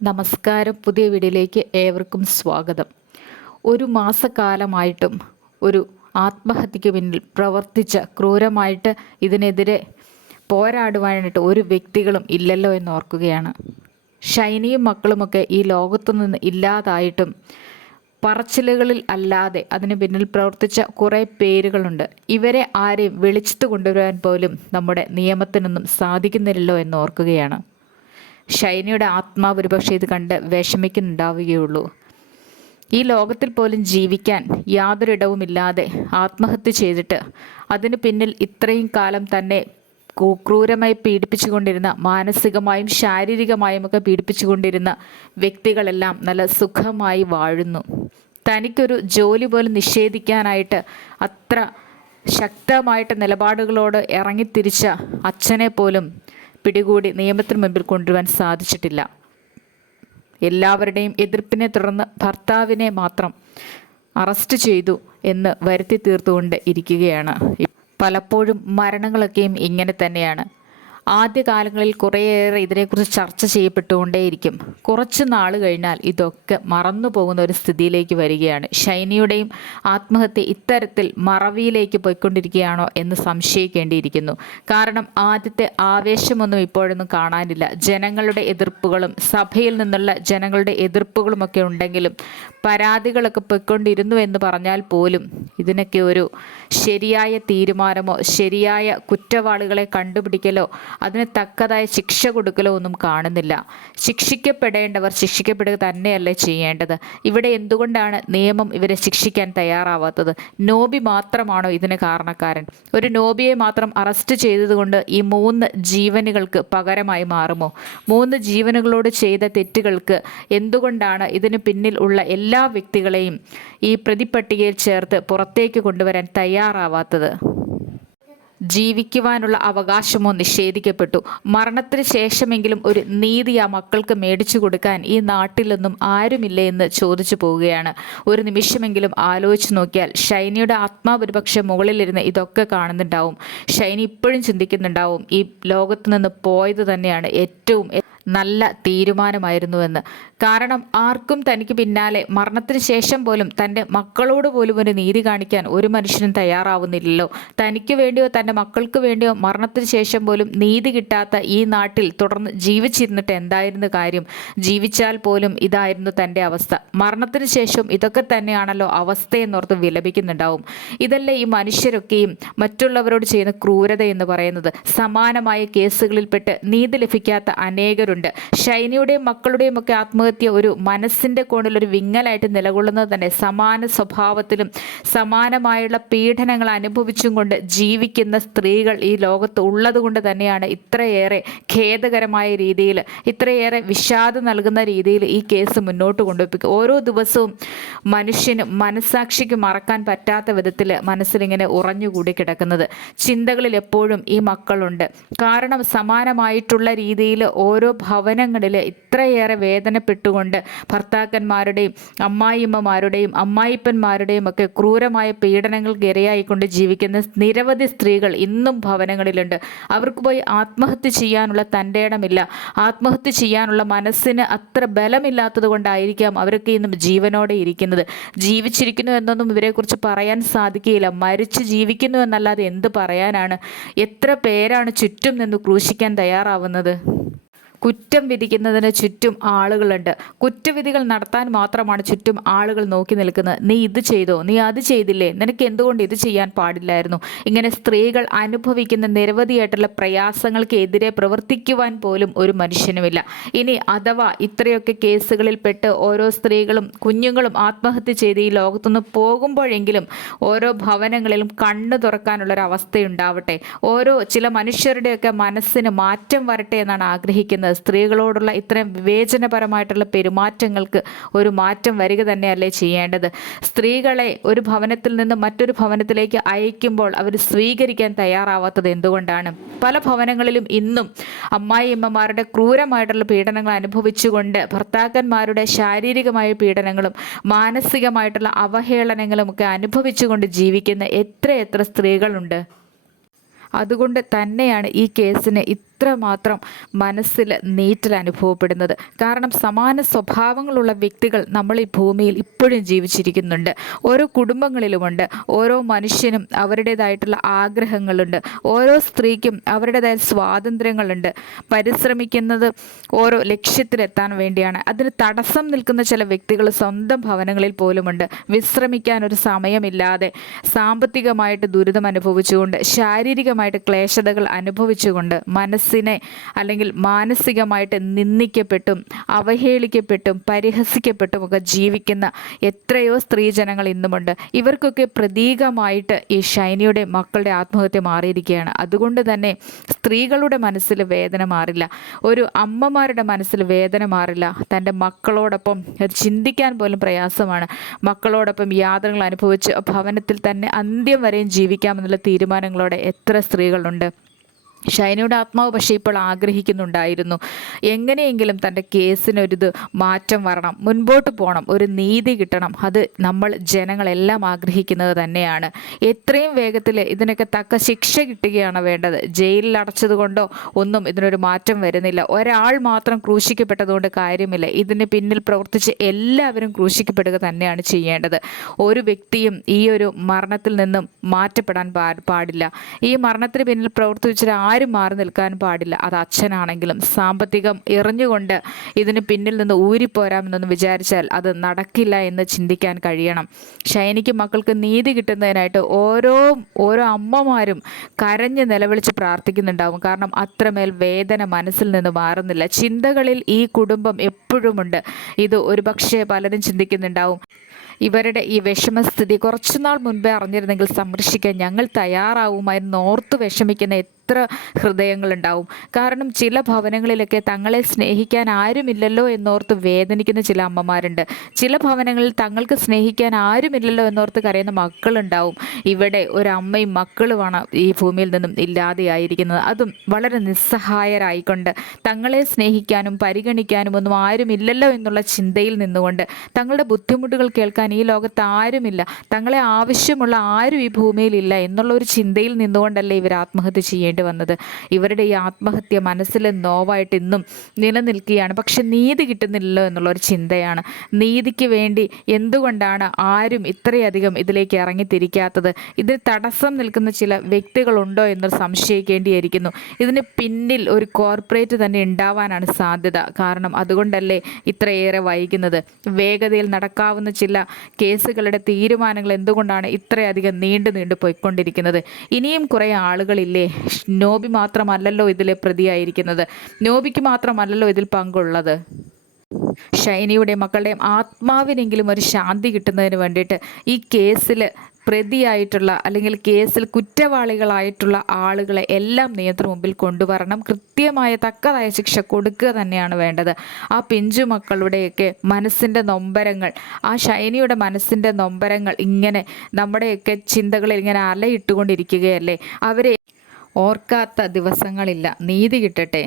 നമസ്കാരം. പുതിയ വീഡിയോയിലേക്ക് ഏവർക്കും സ്വാഗതം. ഒരു മാസക്കാലമായിട്ടും ഒരു ആത്മഹത്യക്ക് പിന്നിൽ പ്രവർത്തിച്ച ക്രൂരമായിട്ട് ഇതിനെതിരെ പോരാടുവാനായിട്ട് ഒരു വ്യക്തികളും ഇല്ലല്ലോ എന്ന് ഓർക്കുകയാണ്. ഷൈനിയും മക്കളുമൊക്കെ ഈ ലോകത്തു നിന്ന് ഇല്ലാതായിട്ടും പറച്ചിലുകളിൽ അല്ലാതെ അതിന് പിന്നിൽ പ്രവർത്തിച്ച കുറേ പേരുകളുണ്ട്. ഇവരെ ആരെയും വെളിച്ചത്ത് കൊണ്ടുവരാൻ പോലും നമ്മുടെ നിയമത്തിനൊന്നും സാധിക്കുന്നില്ലല്ലോ എന്ന് ഓർക്കുകയാണ്. ഷൈനിയുടെ ആത്മാവ് ഒരുപക്ഷെ ഇത് കണ്ട് വിഷമിക്കുന്നുണ്ടാവുകയുള്ളൂ. ഈ ലോകത്തിൽ പോലും ജീവിക്കാൻ യാതൊരിടവുമില്ലാതെ ആത്മഹത്യ ചെയ്തിട്ട് അതിന് പിന്നിൽ ഇത്രയും കാലം തന്നെ ക്രൂ- ക്രൂരമായി പീഡിപ്പിച്ചുകൊണ്ടിരുന്ന മാനസികമായും ശാരീരികമായും ഒക്കെ പീഡിപ്പിച്ചുകൊണ്ടിരുന്ന വ്യക്തികളെല്ലാം നല്ല സുഖമായി വാഴുന്നു. തനിക്കൊരു ജോലി പോലും നിഷേധിക്കാനായിട്ട് അത്ര ശക്തമായിട്ട് നിലപാടുകളോട് ഇറങ്ങിത്തിരിച്ച അച്ഛനെ പോലും പിടികൂടി നിയമത്തിന് മുമ്പിൽ കൊണ്ടുവരാൻ സാധിച്ചിട്ടില്ല. എല്ലാവരുടെയും എതിർപ്പിനെ തുടർന്ന് ഭർത്താവിനെ മാത്രം അറസ്റ്റ് ചെയ്തു എന്ന് വരുത്തി തീർത്തുകൊണ്ട് ഇരിക്കുകയാണ്. പലപ്പോഴും മരണങ്ങളൊക്കെയും ഇങ്ങനെ തന്നെയാണ്. ആദ്യകാലങ്ങളിൽ കുറേയേറെ ഇതിനെക്കുറിച്ച് ചർച്ച ചെയ്യപ്പെട്ടുകൊണ്ടേയിരിക്കും. കുറച്ച് നാൾ കഴിഞ്ഞാൽ ഇതൊക്കെ മറന്നു പോകുന്ന ഒരു സ്ഥിതിയിലേക്ക് വരികയാണ്. ഷൈനിയുടെയും ആത്മഹത്യ ഇത്തരത്തിൽ മറവിയിലേക്ക് പോയിക്കൊണ്ടിരിക്കുകയാണോ എന്ന് സംശയിക്കേണ്ടിയിരിക്കുന്നു. കാരണം ആദ്യത്തെ ആവേശമൊന്നും ഇപ്പോഴൊന്നും കാണാനില്ല. ജനങ്ങളുടെ എതിർപ്പുകളും സഭയിൽ നിന്നുള്ള ജനങ്ങളുടെ എതിർപ്പുകളുമൊക്കെ ഉണ്ടെങ്കിലും പരാതികളൊക്കെ പൊയ്ക്കൊണ്ടിരുന്നു എന്ന് പറഞ്ഞാൽ പോലും ഇതിനൊക്കെ ഒരു ശരിയായ തീരുമാനമോ ശരിയായ കുറ്റവാളികളെ കണ്ടുപിടിക്കലോ അതിന് തക്കതായ ശിക്ഷ കൊടുക്കലോ ഒന്നും കാണുന്നില്ല. ശിക്ഷിക്കപ്പെടേണ്ടവർ ശിക്ഷിക്കപ്പെടുക തന്നെയല്ലേ ചെയ്യേണ്ടത്. ഇവിടെ എന്തുകൊണ്ടാണ് നിയമം ഇവരെ ശിക്ഷിക്കാൻ തയ്യാറാവാത്തത്? നോബി മാത്രമാണോ ഇതിന് കാരണക്കാരൻ? ഒരു നോബിയെ മാത്രം അറസ്റ്റ് ചെയ്തതുകൊണ്ട് ഈ മൂന്ന് ജീവനുകൾക്ക് പകരമായി മാറുമോ? മൂന്ന് ജീവനുകളോട് ചെയ്ത തെറ്റുകൾക്ക് എന്തുകൊണ്ടാണ് ഇതിന് പിന്നിൽ ഉള്ള എല്ലാ വ്യക്തികളെയും ഈ പ്രതിപ്പട്ടികയിൽ ചേർത്ത് പുറത്തേക്ക് കൊണ്ടുവരാൻ തയ്യാറാവാത്തത്? ജീവിക്കുവാനുള്ള അവകാശമോ നിഷേധിക്കപ്പെട്ടു. മരണത്തിന് ശേഷമെങ്കിലും ഒരു നീതി ആ മക്കൾക്ക് മേടിച്ചു കൊടുക്കാൻ ഈ നാട്ടിലൊന്നും ആരുമില്ലേ എന്ന് ചോദിച്ചു പോവുകയാണ്. ഒരു നിമിഷമെങ്കിലും ആലോചിച്ച് നോക്കിയാൽ ഷൈനിയുടെ ആത്മാവ് ഒരുപക്ഷെ മുകളിലിരുന്ന് ഇതൊക്കെ കാണുന്നുണ്ടാവും. ഷൈനി ഇപ്പോഴും ചിന്തിക്കുന്നുണ്ടാവും. ഈ ലോകത്ത് നിന്ന് പോയത് തന്നെയാണ് ഏറ്റവും നല്ല തീരുമാനമായിരുന്നുവെന്ന്. കാരണം ആർക്കും തനിക്ക് പിന്നാലെ മരണത്തിന് ശേഷം പോലും തന്റെ മക്കളോട് പോലും ഒരു നീതി കാണിക്കാൻ ഒരു മനുഷ്യനും തയ്യാറാവുന്നില്ലല്ലോ. തനിക്ക് വേണ്ടിയോ തന്റെ മക്കൾക്ക് വേണ്ടിയോ മരണത്തിന് ശേഷം പോലും നീതി കിട്ടാത്ത ഈ നാട്ടിൽ തുടർന്ന് ജീവിച്ചിരുന്നിട്ട് എന്തായിരുന്നു കാര്യം? ജീവിച്ചാൽ പോലും ഇതായിരുന്നു തന്റെ അവസ്ഥ. മരണത്തിന് ശേഷം ഇതൊക്കെ തന്നെയാണല്ലോ അവസ്ഥയെന്നോർത്ത് വിലപിക്കുന്നുണ്ടാവും. ഇതല്ലേ ഈ മനുഷ്യരൊക്കെയും മറ്റുള്ളവരോട് ചെയ്യുന്ന ക്രൂരത എന്ന് പറയുന്നത്. സമാനമായ കേസുകളിൽപ്പെട്ട് നീതി ലഭിക്കാത്ത അനേകരുണ്ട്. ഷൈനിയുടെയും മക്കളുടെയും ഒക്കെ ആത്മഹത്യ ഒരു മനസ്സിന്റെ കോണിൽ ഒരു വിങ്ങലായിട്ട് നിലകൊള്ളുന്നത് തന്നെ സമാന സ്വഭാവത്തിലും സമാനമായുള്ള പീഡനങ്ങൾ അനുഭവിച്ചും കൊണ്ട് ജീവിക്കുന്ന സ്ത്രീകൾ ഈ ലോകത്ത് ഉള്ളത് കൊണ്ട് തന്നെയാണ് ഇത്രയേറെ ഖേദകരമായ രീതിയിൽ ഇത്രയേറെ വിഷാദം നൽകുന്ന രീതിയിൽ ഈ കേസ് മുന്നോട്ട് കൊണ്ടുപോയി ഓരോ ദിവസവും മനുഷ്യന് മനസാക്ഷിക്ക് മറക്കാൻ പറ്റാത്ത വിധത്തിൽ മനസ്സിലിങ്ങനെ ഉറഞ്ഞുകൂടി കിടക്കുന്നത്. ചിന്തകളിൽ എപ്പോഴും ഈ മക്കളുണ്ട്. കാരണം സമാനമായിട്ടുള്ള രീതിയിൽ ഓരോ ഭവനങ്ങളിൽ ഇത്രയേറെ വേദനപ്പെട്ടുകൊണ്ട് ഭർത്താക്കന്മാരുടെയും അമ്മായിമ്മമാരുടെയും അമ്മായിപ്പന്മാരുടെയും ഒക്കെ ക്രൂരമായ പീഡനങ്ങൾക്ക് ഇരയായിക്കൊണ്ട് ജീവിക്കുന്ന നിരവധി സ്ത്രീകൾ ഇന്നും ഭവനങ്ങളിലുണ്ട്. അവർക്ക് പോയി ആത്മഹത്യ ചെയ്യാനുള്ള തന്റെ ഇടമില്ല. ആത്മഹത്യ ചെയ്യാനുള്ള മനസ്സിന് അത്ര ബലമില്ലാത്തത് കൊണ്ടായിരിക്കാം അവരൊക്കെ ഇന്നും ജീവനോടെ ഇരിക്കുന്നത്. ജീവിച്ചിരിക്കുന്നു എന്നൊന്നും ഇവരെക്കുറിച്ച് പറയാൻ സാധിക്കുകയില്ല. മരിച്ച് ജീവിക്കുന്നു എന്നല്ലാതെ എന്ത് പറയാനാണ്? എത്ര പേരാണ് ചുറ്റും നിന്ന് ക്രൂശിക്കാൻ തയ്യാറാവുന്നത്? കുറ്റം വിധിക്കുന്നതിന് ചുറ്റും ആളുകളുണ്ട്. കുറ്റവിധികൾ നടത്താൻ മാത്രമാണ് ചുറ്റും ആളുകൾ നോക്കി നിൽക്കുന്നത്. നീ ഇത് ചെയ്തോ? നീ അത് ചെയ്തില്ലേ? നിനക്ക് എന്തുകൊണ്ട് ഇത് ചെയ്യാൻ പാടില്ലായിരുന്നു? ഇങ്ങനെ സ്ത്രീകൾ അനുഭവിക്കുന്ന നിരവധിയായിട്ടുള്ള പ്രയാസങ്ങൾക്കെതിരെ പ്രവർത്തിക്കുവാൻ പോലും ഒരു മനുഷ്യനുമില്ല. ഇനി അഥവാ ഇത്രയൊക്കെ കേസുകളിൽ പെട്ട് ഓരോ സ്ത്രീകളും കുഞ്ഞുങ്ങളും ആത്മഹത്യ ചെയ്ത് ഈ ലോകത്തുനിന്ന് പോകുമ്പോഴെങ്കിലും ഓരോ ഭവനങ്ങളിലും കണ്ണു തുറക്കാനുള്ളൊരവസ്ഥയുണ്ടാവട്ടെ ഓരോ ചില മനുഷ്യരുടെയൊക്കെ മനസ്സിന് മാറ്റം വരട്ടെ എന്നാണ് ആഗ്രഹിക്കുന്നത്. സ്ത്രീകളോടുള്ള ഇത്രയും വിവേചനപരമായിട്ടുള്ള പെരുമാറ്റങ്ങൾക്ക് ഒരു മാറ്റം വരിക തന്നെയല്ലേ ചെയ്യേണ്ടത്? സ്ത്രീകളെ ഒരു ഭവനത്തിൽ നിന്ന് മറ്റൊരു ഭവനത്തിലേക്ക് അയക്കുമ്പോൾ അവർ സ്വീകരിക്കാൻ തയ്യാറാവാത്തത് എന്തുകൊണ്ടാണ്? പല ഭവനങ്ങളിലും ഇന്നും അമ്മായിയമ്മമാരുടെ ക്രൂരമായിട്ടുള്ള പീഡനങ്ങൾ അനുഭവിച്ചുകൊണ്ട് ഭർത്താക്കന്മാരുടെ ശാരീരികമായ പീഡനങ്ങളും മാനസികമായിട്ടുള്ള അവഹേളനങ്ങളും ഒക്കെ അനുഭവിച്ചുകൊണ്ട് ജീവിക്കുന്ന എത്രയെത്ര എത്ര സ്ത്രീകളുണ്ട്? അതുകൊണ്ട് തന്നെയാണ് ഈ കേസിന് അത്രമാത്രം മനസ്സിൽ നീറ്റൽ അനുഭവപ്പെടുന്നത്. കാരണം സമാന സ്വഭാവങ്ങളുള്ള വ്യക്തികൾ നമ്മൾ ഈ ഭൂമിയിൽ ഇപ്പോഴും ജീവിച്ചിരിക്കുന്നുണ്ട്. ഓരോ കുടുംബങ്ങളിലുമുണ്ട്. ഓരോ മനുഷ്യനും അവരുടേതായിട്ടുള്ള ആഗ്രഹങ്ങളുണ്ട്. ഓരോ സ്ത്രീക്കും അവരുടേതായ സ്വാതന്ത്ര്യങ്ങളുണ്ട്. പരിശ്രമിക്കുന്നത് ഓരോ ലക്ഷ്യത്തിലെത്താൻ വേണ്ടിയാണ്. അതിന് തടസ്സം നിൽക്കുന്ന ചില വ്യക്തികൾ സ്വന്തം ഭവനങ്ങളിൽ പോലുമുണ്ട്. വിശ്രമിക്കാൻ ഒരു സമയമില്ലാതെ സാമ്പത്തികമായിട്ട് ദുരിതം അനുഭവിച്ചുകൊണ്ട് ശാരീരികമായിട്ട് ക്ലേശതകൾ അനുഭവിച്ചുകൊണ്ട് മനസ്സിനെ അല്ലെങ്കിൽ മാനസികമായിട്ട് നിന്ദിക്കപ്പെട്ടും അവഹേളിക്കപ്പെട്ടും പരിഹസിക്കപ്പെട്ടും ഒക്കെ ജീവിക്കുന്ന എത്രയോ സ്ത്രീജനങ്ങൾ ഇന്നുമുണ്ട്. ഇവർക്കൊക്കെ പ്രതീകമായിട്ട് ഈ ഷൈനിയുടെ മക്കളുടെ ആത്മഹത്യ മാറിയിരിക്കുകയാണ്. അതുകൊണ്ട് തന്നെ സ്ത്രീകളുടെ മനസ്സിൽ വേദന മാറില്ല. ഒരു അമ്മമാരുടെ മനസ്സിൽ വേദന മാറില്ല. തന്റെ മക്കളോടൊപ്പം ചിന്തിക്കാൻ പോലും പ്രയാസമാണ്. മക്കളോടൊപ്പം യാതനകൾ അനുഭവിച്ച് ഭവനത്തിൽ തന്നെ അന്ത്യം വരെയും ജീവിക്കാമെന്നുള്ള തീരുമാനങ്ങളോടെ എത്ര സ്ത്രീകളുണ്ട്. ഷൈനയുടെ ആത്മാവ് പക്ഷേ ഇപ്പോൾ ആഗ്രഹിക്കുന്നുണ്ടായിരുന്നു. എങ്ങനെയെങ്കിലും തന്റെ കേസിനൊരിത് മാറ്റം വരണം മുൻപോട്ട് പോകണം ഒരു നീതി കിട്ടണം. അത് നമ്മൾ ജനങ്ങളെല്ലാം ആഗ്രഹിക്കുന്നത് തന്നെയാണ്. എത്രയും വേഗത്തിൽ ഇതിനൊക്കെ തക്ക ശിക്ഷ കിട്ടുകയാണ് വേണ്ടത്. ജയിലിൽ അടച്ചതുകൊണ്ടോ ഒന്നും ഇതിനൊരു മാറ്റം വരുന്നില്ല. ഒരാൾ മാത്രം ക്രൂശിക്കപ്പെട്ടതുകൊണ്ട് കാര്യമില്ല. ഇതിന് പിന്നിൽ പ്രവർത്തിച്ച് എല്ലാവരും ക്രൂശിക്കപ്പെടുക തന്നെയാണ് ചെയ്യേണ്ടത്. ഒരു വ്യക്തിയും ഈ ഒരു മരണത്തിൽ നിന്നും മാറ്റപ്പെടാൻ പാടില്ല. ഈ മരണത്തിന് പിന്നിൽ പ്രവർത്തിച്ച ആരും മാറി നിൽക്കാൻ പാടില്ല. അത് അച്ഛനാണെങ്കിലും സാമ്പത്തികം എറിഞ്ഞുകൊണ്ട് ഇതിന് പിന്നിൽ നിന്ന് ഊരിപ്പോരാമെന്നൊന്ന് വിചാരിച്ചാൽ അത് നടക്കില്ല എന്ന് ചിന്തിക്കാൻ കഴിയണം. ഷൈനിക്ക് മക്കൾക്ക് നീതി കിട്ടുന്നതിനായിട്ട് ഓരോ ഓരോ അമ്മമാരും കരഞ്ഞ് നിലവിളിച്ച് പ്രാർത്ഥിക്കുന്നുണ്ടാവും. കാരണം അത്രമേൽ വേദന മനസ്സിൽ നിന്ന് മാറുന്നില്ല. ചിന്തകളിൽ ഈ കുടുംബം എപ്പോഴുമുണ്ട്. ഇത് ഒരുപക്ഷെ പലരും ചിന്തിക്കുന്നുണ്ടാവും. ഇവരുടെ ഈ വിഷമസ്ഥിതി കുറച്ചുനാൾ മുൻപേ അറിഞ്ഞിരുന്നെങ്കിൽ സംരക്ഷിക്കാൻ ഞങ്ങൾ തയ്യാറാവുമായിരുന്നു. ഓർത്ത് വിഷമിക്കുന്ന എത്ര ഹൃദയങ്ങളുണ്ടാവും. കാരണം ചില ഭവനങ്ങളിലൊക്കെ തങ്ങളെ സ്നേഹിക്കാൻ ആരുമില്ലല്ലോ എന്നോർത്ത് വേദനിക്കുന്ന ചില അമ്മമാരുണ്ട്. ചില ഭവനങ്ങളിൽ തങ്ങൾക്ക് സ്നേഹിക്കാൻ ആരുമില്ലല്ലോ എന്നോർത്ത് കരയുന്ന മക്കളുണ്ടാവും. ഇവിടെ ഒരമ്മയും മക്കളുമാണ് ഈ ഭൂമിയിൽ നിന്നും ഇല്ലാതെയായിരിക്കുന്നത്. അതും വളരെ നിസ്സഹായരായിക്കൊണ്ട് തങ്ങളെ സ്നേഹിക്കാനും പരിഗണിക്കാനും ഒന്നും ആരുമില്ലല്ലോ എന്നുള്ള ചിന്തയിൽ നിന്നുകൊണ്ട് തങ്ങളുടെ ബുദ്ധിമുട്ടുകൾ കേൾക്കാൻ ഈ ലോകത്ത് ആരുമില്ല. തങ്ങളെ ആവശ്യമുള്ള ആരും ഈ ഭൂമിയിലില്ല എന്നുള്ള ഒരു ചിന്തയിൽ നിന്നുകൊണ്ടല്ലേ ഇവർ ആത്മഹത്യ ചെയ്യേണ്ടി വന്നത്. ഇവരുടെ ഈ ആത്മഹത്യ മനസ്സിൽ നോവായിട്ട് ഇന്നും നിലനിൽക്കുകയാണ്. പക്ഷെ നീതി കിട്ടുന്നില്ലല്ലോ എന്നുള്ളൊരു ചിന്തയാണ്. നീതിക്ക് വേണ്ടി എന്തുകൊണ്ടാണ് ആരും ഇത്രയധികം ഇതിലേക്ക് ഇറങ്ങിത്തിരിക്കാത്തത്? ഇതിന് തടസ്സം നിൽക്കുന്ന ചില വ്യക്തികളുണ്ടോ എന്ന് സംശയിക്കേണ്ടിയിരിക്കുന്നു. ഇതിന് പിന്നിൽ ഒരു കോർപ്പറേറ്റ് തന്നെ ഉണ്ടാവാനാണ് സാധ്യത. കാരണം അതുകൊണ്ടല്ലേ ഇത്രയേറെ വൈകുന്നത്. വേഗതയിൽ നടക്കാവുന്ന ചില കേസുകളുടെ തീരുമാനങ്ങൾ എന്തുകൊണ്ടാണ് ഇത്രയധികം നീണ്ടു നീണ്ടു പോയിക്കൊണ്ടിരിക്കുന്നത്? ഇനിയും കുറേ ആളുകളില്ലേ? നോബി മാത്രമല്ലല്ലോ ഇതിലെ പ്രതിയായിരിക്കുന്നത്. നോബിക്ക് മാത്രമല്ലല്ലോ ഇതിൽ പങ്കുള്ളത്. ഷൈനിയുടെ മക്കളുടെയും ആത്മാവിനെങ്കിലും ഒരു ശാന്തി കിട്ടുന്നതിന് വേണ്ടിയിട്ട് ഈ കേസിൽ പ്രതിയായിട്ടുള്ള അല്ലെങ്കിൽ കേസിൽ കുറ്റവാളികളായിട്ടുള്ള ആളുകളെ എല്ലാം നേതൃ മുമ്പിൽ കൊണ്ടുവരണം. കൃത്യമായ തക്കതായ ശിക്ഷ കൊടുക്കുക തന്നെയാണ് വേണ്ടത്. ആ പിഞ്ചു മക്കളുടെയൊക്കെ മനസ്സിന്റെ നൊമ്പരങ്ങൾ ആ ഷൈനിയുടെ മനസ്സിന്റെ നൊമ്പരങ്ങൾ ഇങ്ങനെ നമ്മുടെയൊക്കെ ചിന്തകളിൽ ഇങ്ങനെ അലയിട്ടുകൊണ്ടിരിക്കുകയല്ലേ? അവരെ ഓർക്കാത്ത ദിവസങ്ങളില്ല. നീതി കിട്ടട്ടെ.